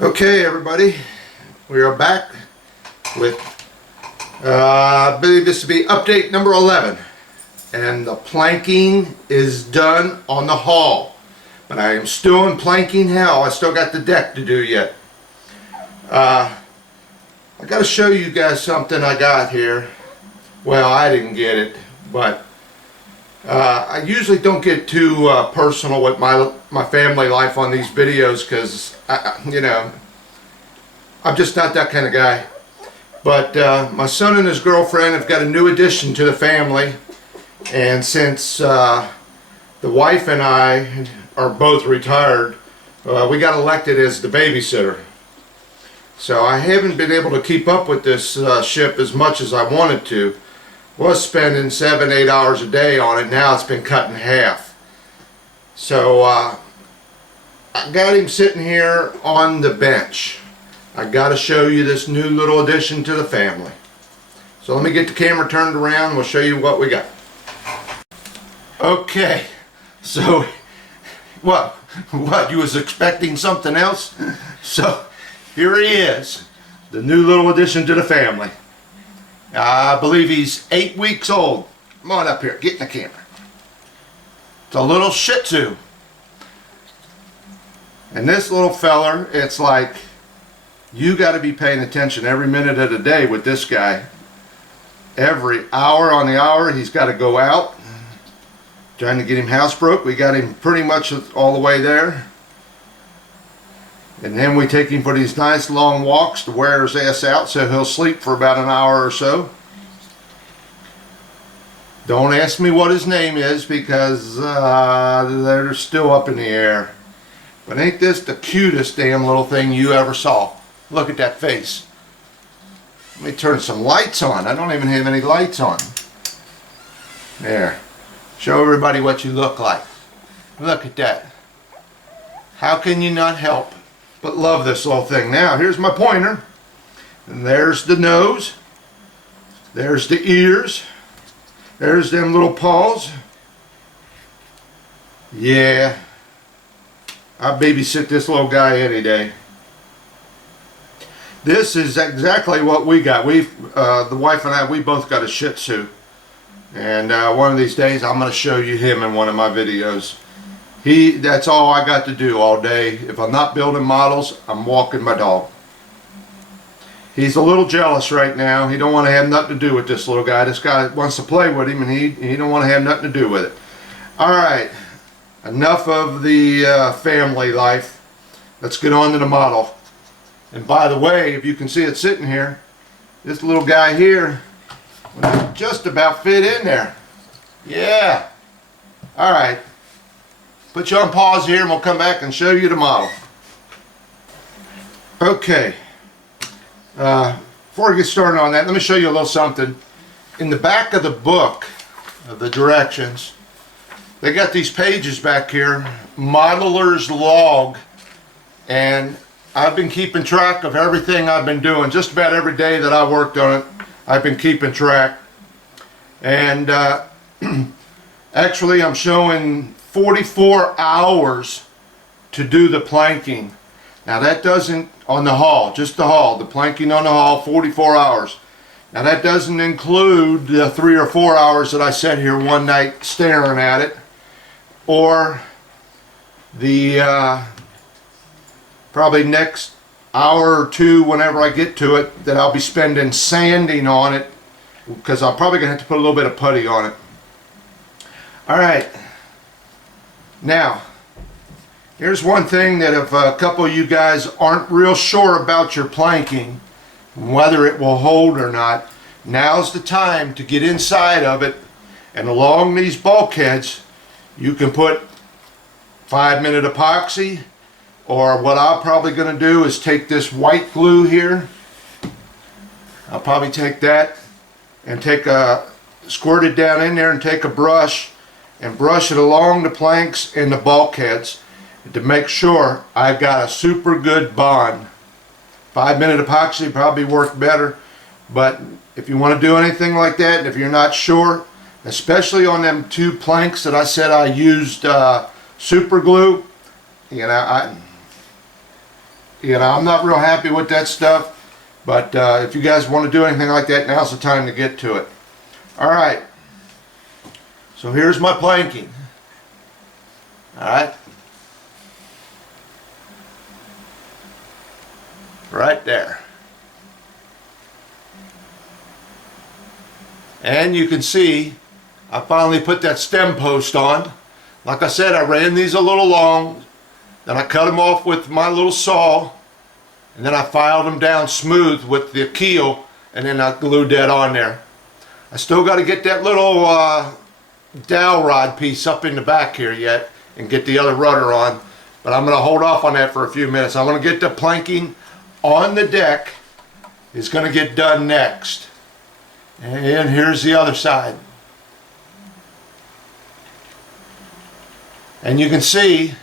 Okay, everybody, we are back with, I believe this will be update number 11, and the planking is done on the hull, but I am still in planking hell. I still got the deck to do yet. I got to show you guys something I got here. Well, I didn't get it, but I usually don't get too personal with my family life on these videos because, you know, I'm just not that kind of guy. But my son and his girlfriend have got a new addition to the family, and since the wife and I are both retired, we got elected as the babysitter. So I haven't been able to keep up with this ship as much as I wanted to. Was spending 7-8 hours a day on it. Now it's been cut in half. So I got him sitting here on the bench. I got to show you this new little addition to the family. So let me get the camera turned around and we'll show you what we got. Okay, so what you was expecting something else? So here he is, the new little addition to the family. I believe he's 8 weeks old. Come on up here, get in the camera. It's a little Shih Tzu. And this little feller, it's like, you got to be paying attention every minute of the day with this guy. Every hour on the hour, he's got to go out. Trying to get him housebroke. We got him pretty much all the way there. And then we take him for these nice long walks to wear his ass out, so he'll sleep for about an hour or so. Don't ask me what his name is because they're still up in the air. But ain't this the cutest damn little thing you ever saw? Look at that face. Let me turn some lights on. I don't even have any lights on. There. Show everybody what you look like. Look at that. How can you not help but love this little thing? Now, here's my pointer. And there's the nose. There's the ears. There's them little paws. Yeah. I'll babysit this little guy any day. This is exactly what we got. The wife and I, we both got a Shih Tzu. And one of these days I'm going to show you him in one of my videos. That's all I got to do all day. If I'm not building models, I'm walking my dog. He's a little jealous right now. He don't want to have nothing to do with this little guy. This guy wants to play with him and he don't want to have nothing to do with it. Alright, enough of the family life. Let's get on to the model. And by the way, if you can see it sitting here, this little guy here will just about fit in there. Yeah. Alright. Put you on pause here and we'll come back and show you the model. Okay. Before we get started on that, let me show you a little something. In the back of the book, of the directions, they got these pages back here, Modeler's Log, and I've been keeping track of everything I've been doing. Just about every day that I worked on it, I've been keeping track. And actually I'm showing 44 hours to do the planking. Now that doesn't, on the hull, just the hull, the planking on the hull, 44 hours. Now that doesn't include the 3 or 4 hours that I sat here one night staring at it, or the probably next hour or two whenever I get to it that I'll be spending sanding on it, because I'm probably going to have to put a little bit of putty on it. Alright, now here's one thing that if a couple of you guys aren't real sure about your planking, whether it will hold or not, now's the time to get inside of it, and along these bulkheads you can put 5-minute epoxy, or what I'm probably going to do is take this white glue here. I'll probably take that and squirt it down in there and take a brush and brush it along the planks and the bulkheads to make sure I've got a super good bond. 5-minute epoxy probably work better, but if you want to do anything like that, and if you're not sure, especially on them 2 planks that I said I used super glue, you know, You know, I'm not real happy with that stuff, but if you guys want to do anything like that, now's the time to get to it. Alright, so here's my planking. Alright, right there. And you can see I finally put that stem post on. Like I said, I ran these a little long, then I cut them off with my little saw, and then I filed them down smooth with the keel, and then I glued that on there. I still got to get that little dowel rod piece up in the back here yet and get the other rudder on, but I'm going to hold off on that for a few minutes. I'm going to get the planking on the deck is going to get done next. And here's the other side. And you can see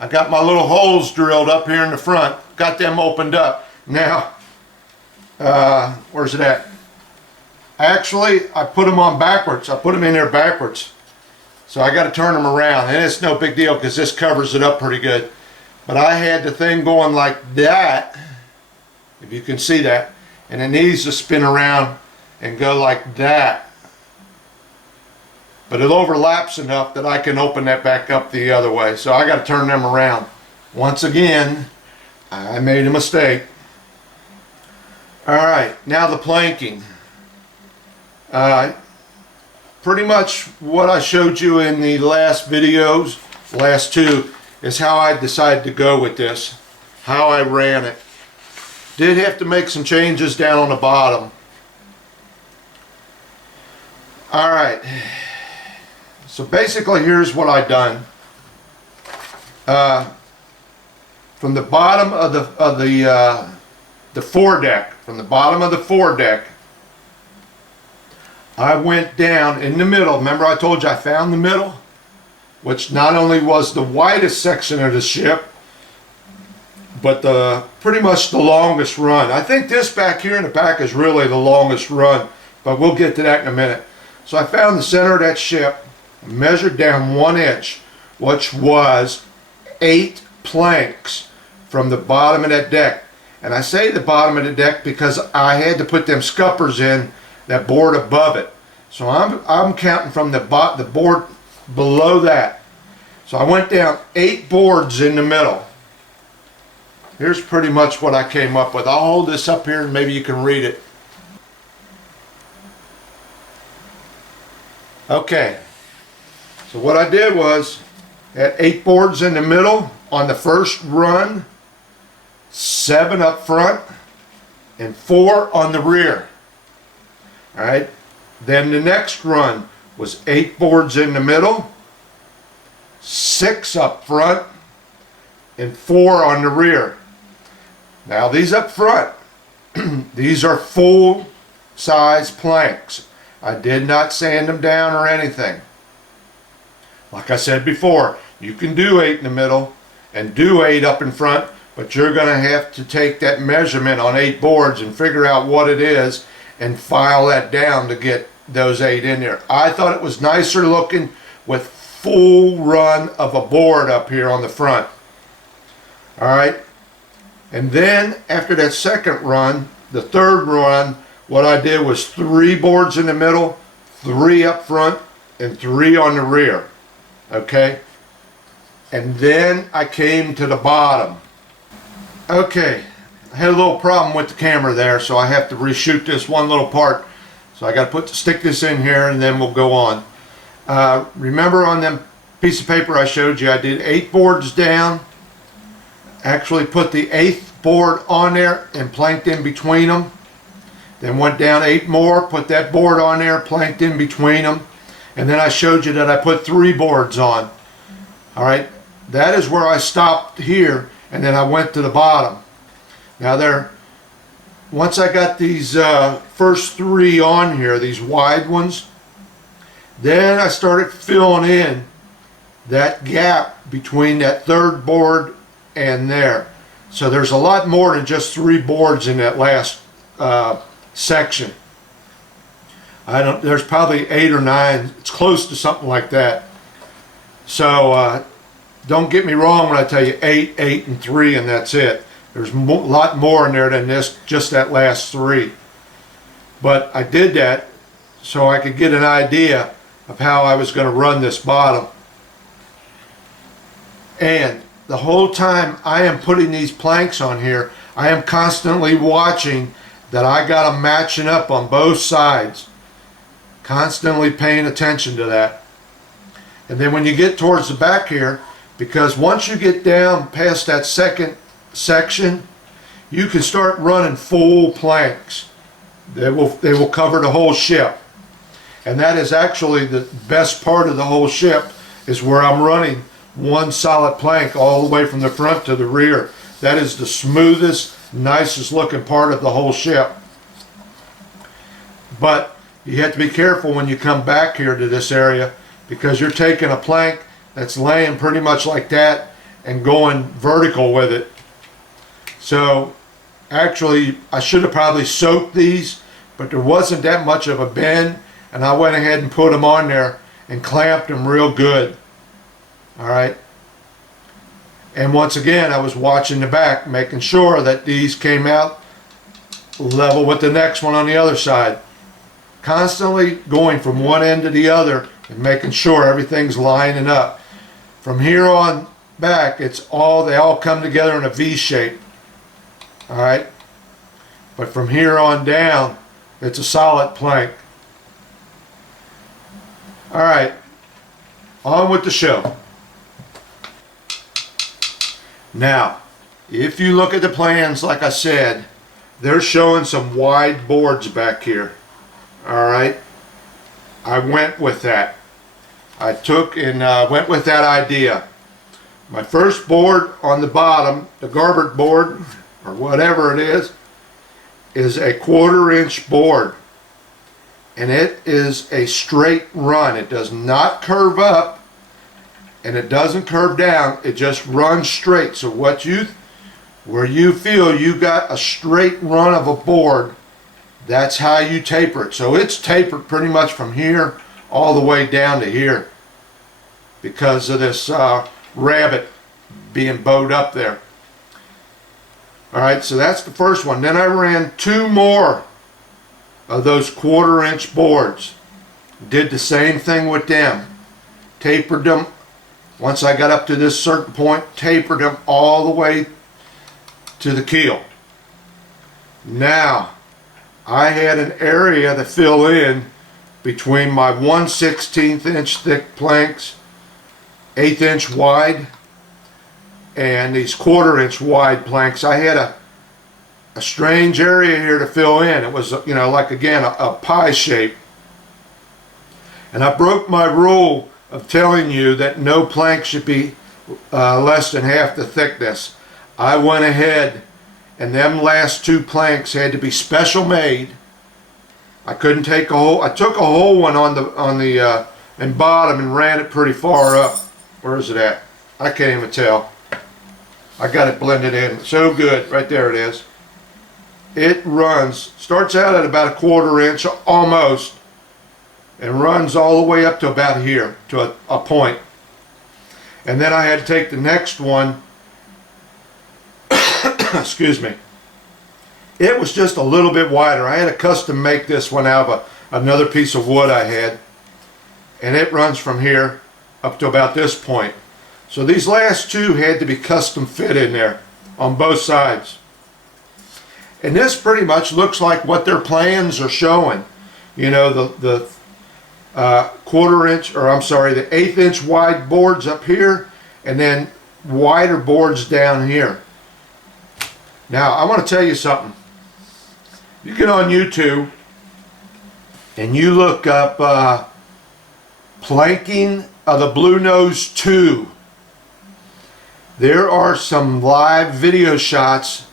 I got my little holes drilled up here in the front, got them opened up. Now, where's it at? Actually, I put them on backwards. I put them in there backwards. So I got to turn them around, and it's no big deal because this covers it up pretty good. But I had the thing going like that, if you can see that, and it needs to spin around and go like that. But it overlaps enough that I can open that back up the other way. So I got to turn them around. Once again, I made a mistake. Alright, now the planking. Pretty much what I showed you in the last videos, last two, is how I decided to go with this. How I ran it. Did have to make some changes down on the bottom. Alright. So basically, here's what I've done. From the bottom of the foredeck, from the bottom of the foredeck, I went down in the middle. Remember I told you I found the middle, which not only was the widest section of the ship, but pretty much the longest run. I think this back here in the back is really the longest run, but we'll get to that in a minute. So I found the center of that ship, measured down 1 inch, which was 8 planks from the bottom of that deck. And I say the bottom of the deck because I had to put them scuppers in that board above it. So I'm counting from the board below that. So I went down 8 boards in the middle. Here's pretty much what I came up with. I'll hold this up here and maybe you can read it. Okay. So what I did was, had 8 boards in the middle on the first run, 7 up front, and 4 on the rear. Alright, then the next run was 8 boards in the middle, 6 up front, and 4 on the rear. Now these up front, these are full size planks. I did not sand them down or anything. Like I said before, you can do 8 in the middle and do 8 up in front, but you're going to have to take that measurement on 8 boards and figure out what it is and file that down to get those 8 in there. I thought it was nicer looking with full run of a board up here on the front. Alright, and then after that second run, the third run, what I did was 3 boards in the middle, 3 up front, and 3 on the rear. Okay, and then I came to the bottom. Okay, I had a little problem with the camera there, so I have to reshoot this one little part. So I got to stick this in here, and then we'll go on. Remember on them piece of paper I showed you, I did 8 boards down. Actually put the 8th board on there and planked in between them. Then went down 8 more, put that board on there, planked in between them. And then I showed you that I put 3 boards on. Alright, that is where I stopped here, and then I went to the bottom. Now once I got these first 3 on here, these wide ones, then I started filling in that gap between that 3rd board and there. So there's a lot more than just 3 boards in that last section. There's probably 8 or 9. It's close to something like that. So don't get me wrong when I tell you 8, 8, and 3, and that's it. There's a lot more in there than this, just that last 3. But I did that so I could get an idea of how I was going to run this bottom. And the whole time I am putting these planks on here, I am constantly watching that I got them matching up on both sides. Constantly paying attention to that. And then when you get towards the back here, because once you get down past that second section, you can start running full planks. They will cover the whole ship. And that is actually the best part of the whole ship, is where I'm running one solid plank all the way from the front to the rear. That is the smoothest, nicest looking part of the whole ship. But you have to be careful when you come back here to this area, because you're taking a plank that's laying pretty much like that and going vertical with it. So actually I should have probably soaked these, but there wasn't that much of a bend, and I went ahead and put them on there and clamped them real good. Alright, and once again I was watching the back, making sure that these came out level with the next one on the other side. Constantly going from one end to the other and making sure everything's lining up. From here on back, they all come together in a V shape. Alright, but from here on down, it's a solid plank. Alright, on with the show. Now, if you look at the plans, like I said, they're showing some wide boards back here. Alright, I went with that. I took and went with that idea. My first board on the bottom, the garboard board, or whatever it is a 1/4 inch board. And it is a straight run. It does not curve up, and it doesn't curve down. It just runs straight. So where you feel you got a straight run of a board, that's how you taper it. So it's tapered pretty much from here all the way down to here, because of this rabbit being bowed up there. Alright, so that's the first one. Then I ran 2 more of those 1/4 inch boards. Did the same thing with them. Tapered them. Once I got up to this certain point, tapered them all the way to the keel. Now, I had an area to fill in between my 1/16 inch thick planks, 1/8 inch wide, and these 1/4 inch wide planks. I had a strange area here to fill in. It was, you know, like again a pie shape. And I broke my rule of telling you that no plank should be less than half the thickness. I went ahead, and them last 2 planks had to be special made. I couldn't take a whole. I took a whole one on the and bottom and ran it pretty far up. Where is it at? I can't even tell. I got it blended in so good. Right there it is. It runs, starts out at about a 1/4 inch almost, and runs all the way up to about here to a point. And then I had to take the next one. Excuse me. It was just a little bit wider. I had to custom make this one out of another piece of wood I had, and it runs from here up to about this point. So these last 2 had to be custom fit in there on both sides. And this pretty much looks like what their plans are showing. You know, the 1/4 inch, or I'm sorry, the 1/8 inch wide boards up here, and then wider boards down here. Now, I want to tell you something. You get on YouTube and you look up planking of the Bluenose 2. There are some live video shots.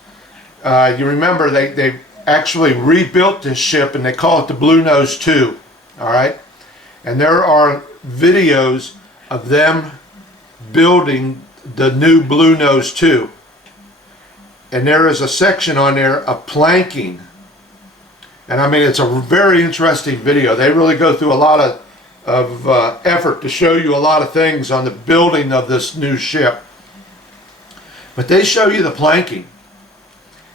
You remember they actually rebuilt this ship, and they call it the Bluenose 2. Alright? And there are videos of them building the new Bluenose 2. And there is a section on there of planking. And I mean, it's a very interesting video. They really go through a lot of effort to show you a lot of things on the building of this new ship. But they show you the planking.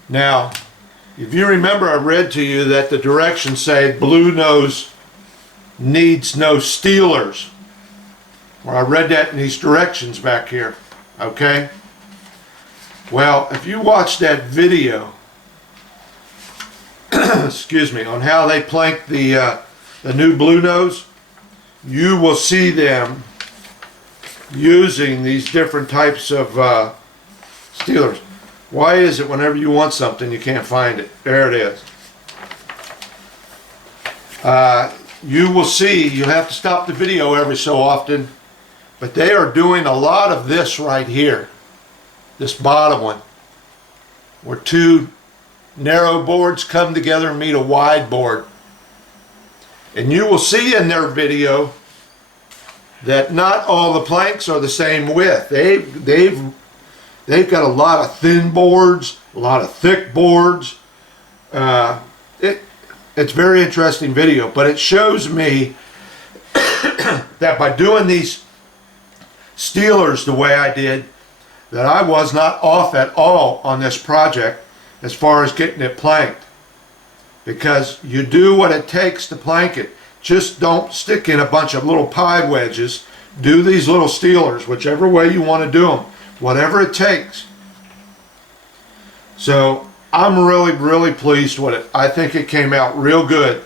Now, if you remember, I read to you that the directions say Bluenose needs no steelers. Well, I read that in these directions back here. Okay? Well, if you watch that video, excuse me, on how they plank the new Bluenose, you will see them using these different types of steelers. Why is it whenever you want something you can't find it? There it is. You will see, you have to stop the video every so often, but they are doing a lot of this right here. This bottom one, where two narrow boards come together and meet a wide board. And you will see in their video that not all the planks are the same width. They've got a lot of thin boards, a lot of thick boards. It's a very interesting video, but it shows me that by doing these steelers the way I did, that I was not off at all on this project as far as getting it planked. Because you do what it takes to plank it. Just don't stick in a bunch of little pie wedges. Do these little steelers, whichever way you want to do them. Whatever it takes. So I'm really pleased with it. I think it came out real good.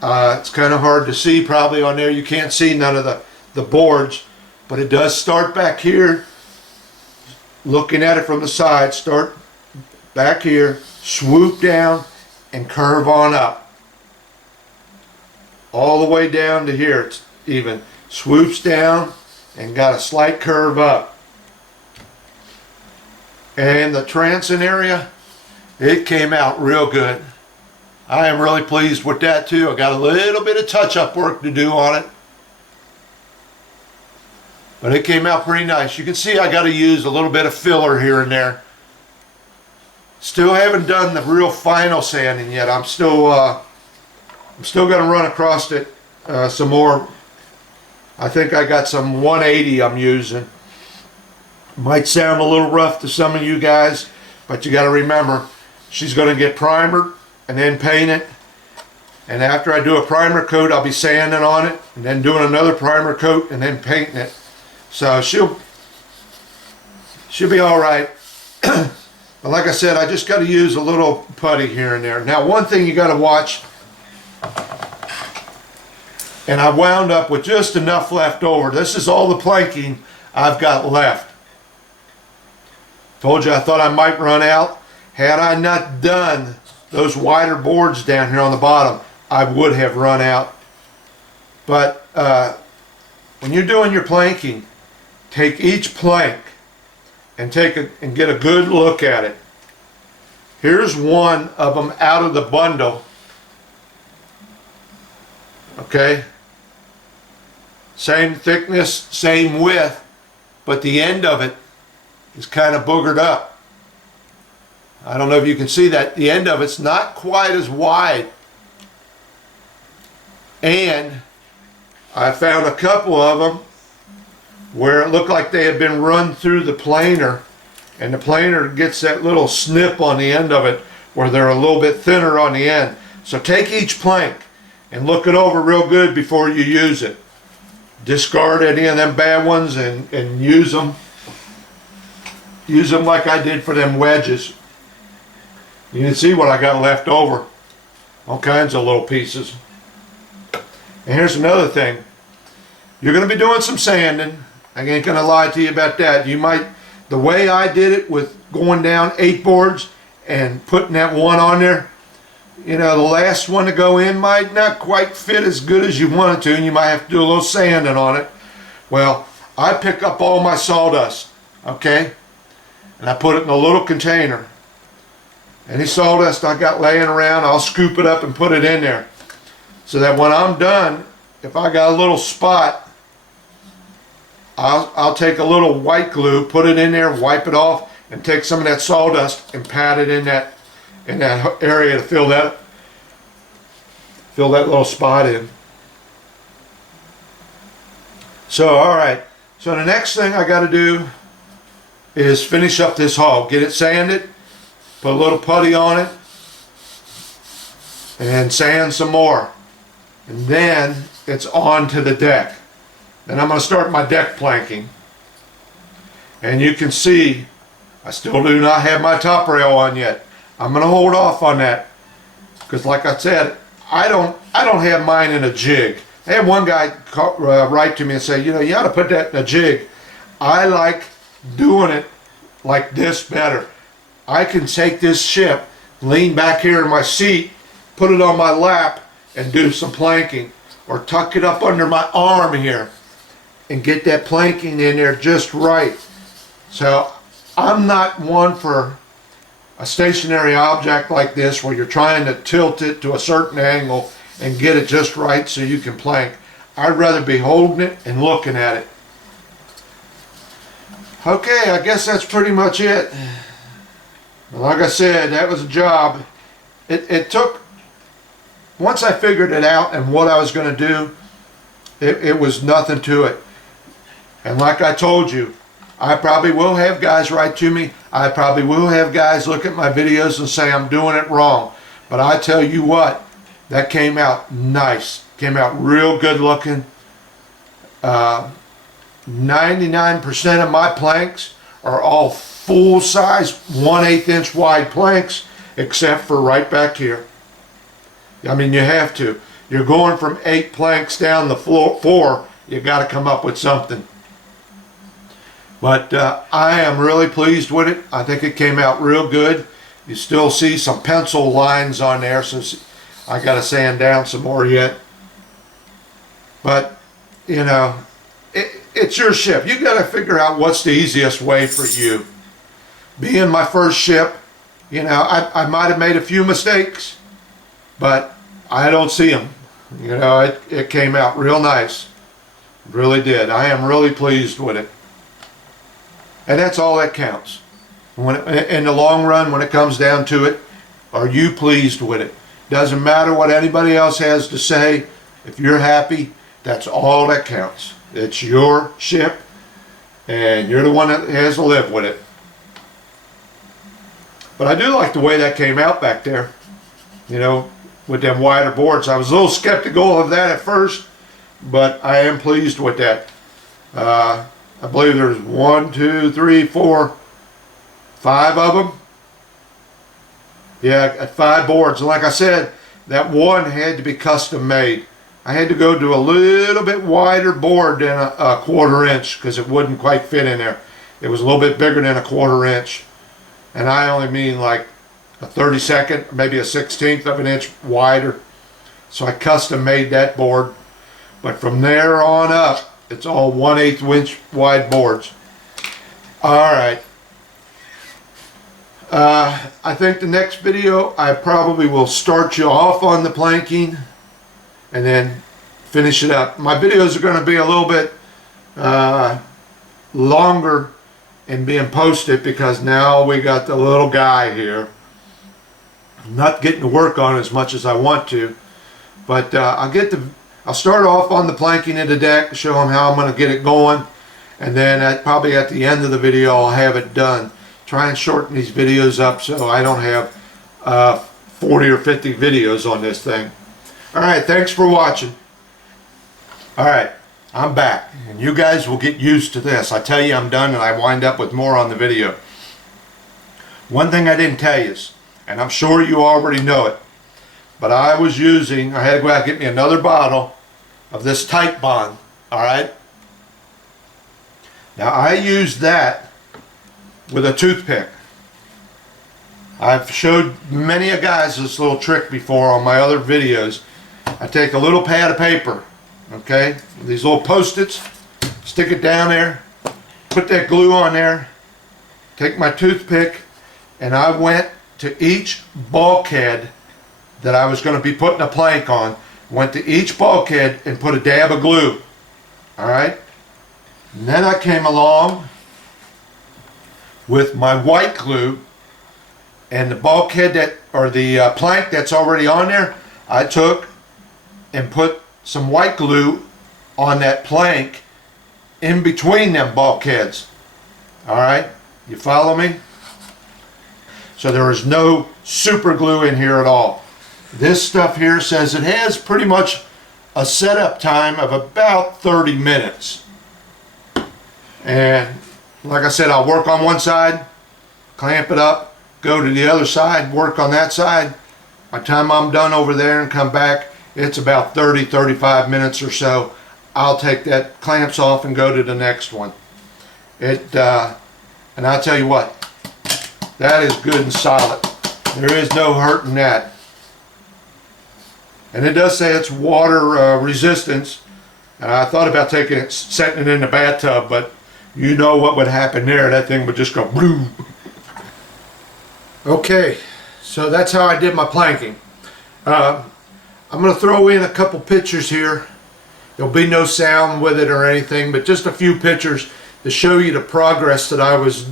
It's kind of hard to see probably on there. You can't see none of the boards. But it does start back here. Looking at it from the side, start back here, swoop down, and curve on up. All the way down to here. It's even swoops down and got a slight curve up. And the transom area, it came out real good. I am really pleased with that too. I got a little bit of touch-up work to do on it. But it came out pretty nice. You can see I got to use a little bit of filler here and there. Still haven't done the real final sanding yet. I'm still going to run across it some more. I think I got some 180 I'm using. Might sound a little rough to some of you guys, but you got to remember, she's going to get primered and then painted. And after I do a primer coat, I'll be sanding on it and then doing another primer coat and then painting it. So she'll be all right. But like I said, I just got to use a little putty here and there. Now, one thing you got to watch, and I wound up with just enough left over. This is all the planking I've got left. Told you I thought I might run out. Had I not done those wider boards down here on the bottom, I would have run out. But when you're doing your planking, take each plank and get a good look at it. Here's one of them out of the bundle. Okay, same thickness, same width, but the end of it is kind of boogered up. I don't know if you can see that. The end of it's not quite as wide. And I found a couple of them where it looked like they had been run through the planer, and the planer gets that little snip on the end of it where they're a little bit thinner on the end. So take each plank and look it over real good before you use it. Discard any of them bad ones and use them. Use them like I did for them wedges. You can see what I got left over. All kinds of little pieces. And here's another thing. You're going to be doing some sanding. I ain't going to lie to you about that. You might, the way I did it with going down 8 boards and putting that one on there, you know, the last one to go in might not quite fit as good as you want it to, and you might have to do a little sanding on it. Well, I pick up all my sawdust, okay, and I put it in a little container. Any sawdust I got laying around, I'll scoop it up and put it in there, so that when I'm done, if I got a little spot, I'll take a little white glue, put it in there, wipe it off, and take some of that sawdust and pat it in that area to fill that little spot in. So, all right. So the next thing I got to do is finish up this hall, get it sanded, put a little putty on it, and sand some more. And then it's on to the deck. Then I'm going to start my deck planking. And you can see I still do not have my top rail on yet. I'm going to hold off on that because, like I said, I don't have mine in a jig. I had one guy write to me and say, you know, you ought to put that in a jig. I like doing it like this better. I can take this ship, lean back here in my seat, put it on my lap, and do some planking, or tuck it up under my arm here and get that planking in there just right. So I'm not one for a stationary object like this where you're trying to tilt it to a certain angle and get it just right so you can plank. I'd rather be holding it and looking at it. Okay, I guess that's pretty much it. Like I said, that was a job. It took, once I figured it out and what I was going to do, it was nothing to it. And like I told you, I probably will have guys write to me. I probably will have guys look at my videos and say I'm doing it wrong. But I tell you what, that came out nice. Came out real good looking. 99% of my planks are all full size 1/8 inch wide planks, except for right back here. I mean, you have to. You're going from 8 planks down the floor, you got to come up with something. But I am really pleased with it. I think it came out real good. You still see some pencil lines on there, so I got to sand down some more yet. But, you know, it's your ship. You got to figure out what's the easiest way for you. Being my first ship, you know, I might have made a few mistakes, but I don't see them. You know, it came out real nice. It really did. I am really pleased with it. And that's all that counts. In the long run, when it comes down to it, are you pleased with it? Doesn't matter what anybody else has to say. If you're happy, that's all that counts. It's your ship, and you're the one that has to live with it. But I do like the way that came out back there, you know, with them wider boards. I was a little skeptical of that at first, but I am pleased with that. I believe there's 1, 2, 3, 4, 5 of them. Yeah, 5 boards. And like I said, that one had to be custom made. I had to go to a little bit wider board than a 1/4 inch because it wouldn't quite fit in there. It was a little bit bigger than a 1/4 inch. And I only mean like a 32nd, maybe a 1/16 of an inch wider. So I custom made that board. But from there on up, it's all 1/8 inch wide boards. Alright. I think the next video I probably will start you off on the planking and then finish it up. My videos are going to be a little bit longer in being posted because now we got the little guy here. I'm not getting to work on it as much as I want to, but I'll start off on the planking of the deck, show them how I'm going to get it going, and then probably at the end of the video I'll have it done. Try and shorten these videos up so I don't have 40 or 50 videos on this thing. Alright, thanks for watching. Alright, I'm back, and you guys will get used to this. I tell you I'm done and I wind up with more on the video. One thing I didn't tell you is, and I'm sure you already know it, but I had to go out and get me another bottle of this Tight Bond. Alright? Now I used that with a toothpick. I've showed many a guys this little trick before on my other videos. I take a little pad of paper, okay, these little Post-its, stick it down there, put that glue on there, take my toothpick, and I went to each bulkhead that I was going to be putting a plank on, went to each bulkhead and put a dab of glue. Alright? And then I came along with my white glue, and the bulkhead or the plank that's already on there, I took and put some white glue on that plank in between them bulkheads. Alright? You follow me? So there is no super glue in here at all. This stuff here says it has pretty much a setup time of about 30 minutes. And like I said, I'll work on one side, clamp it up, go to the other side, work on that side. By the time I'm done over there and come back, it's about 30-35 minutes or so. I'll take that clamps off and go to the next one. And I'll tell you what, that is good and solid. There is no hurt in that. And it does say it's water resistance. And I thought about taking it, setting it in the bathtub, but you know what would happen there. That thing would just go boom. Okay, so that's how I did my planking. I'm going to throw in a couple pictures here. There'll be no sound with it or anything, but just a few pictures to show you the progress that I was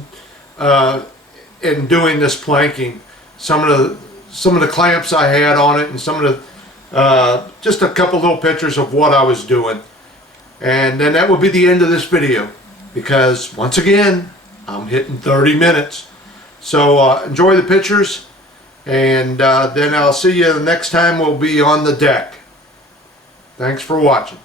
in doing this planking. Some of the clamps I had on it, and some of the just a couple little pictures of what I was doing. And then that will be the end of this video, because once again I'm hitting 30 minutes. So enjoy the pictures, and then I'll see you the next time we'll be on the deck. Thanks for watching.